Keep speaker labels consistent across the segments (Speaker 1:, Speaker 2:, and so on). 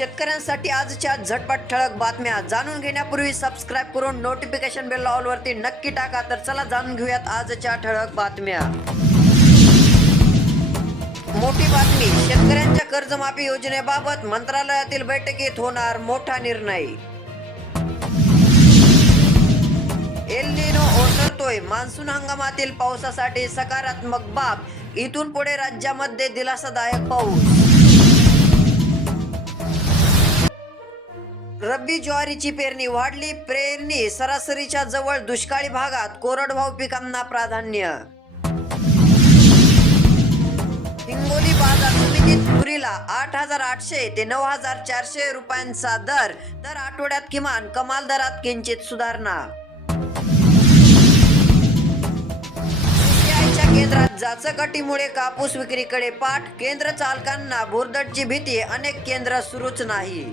Speaker 1: शेतकऱ्यांसाठी आजच्या झटपट ठळक बातम्या जाणून घेण्यापूर्वी सबस्क्राईब करून नोटिफिकेशन बेल ऑलवरती नक्की टाका. तर चला जाणून घेऊयात आजच्या ठळक बातम्या. मोठी बातमी शेतकऱ्यांच्या कर्जमाफी योजनेबाबत मंत्रालयातील बैठकीत होणार मोठा निर्णय. एलनिनो ओसरतोय मान्सून हंगामातील पावसासाठी सकारात्मक बाब इथून पुढे राज्यामध्ये दिलासादायक पाऊस. रब्बी ज्वारीची पेरणी वाढली पेरणी सरासरीच्या जवळ दुष्काळी भागात कोरडवाहू पिकांना प्राधान्य. हिंगोली बाजार समितीत तुरीला आठ हजार आठशे ते नऊ हजार चारशे रुपयांचा दर तर आठवड्यात किमान कमाल दरात किंचित सुधारणा. केंद्रात जाचकटीमुळे कापूस विक्रीकडे पाठ केंद्र चालकांना भुरदटची भीती अनेक केंद्र सुरूच नाही.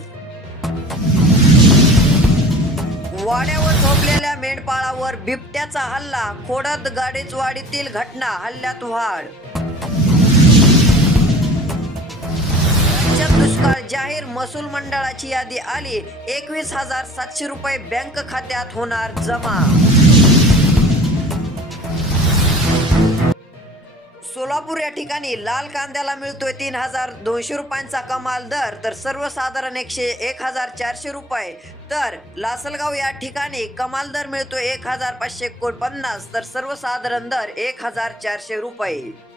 Speaker 1: वाड्यावर झोपलेल्या मेंढपाळावर बिबट्याचा हल्ला खोडत गाडेचवाडीतील घटना हल्ल्यात वाढ दुष्काळ जाहीर महसूल मंडळाची यादी आली एकवीस हजार सातशे रुपये बँक खात्यात होणार जमा. सोलापूर या ठिकाणी लाल कांद्याला मिळतोय तीन हजार दोनशे रुपयांचा कमाल दर तर सर्वसाधारण एकशे एक हजार चारशे रुपये. तर लासलगाव या ठिकाणी कमाल दर मिळतोय एक हजार पाचशे एकोणपन्नास तर सर्वसाधारण दर एक हजार चारशे रुपये.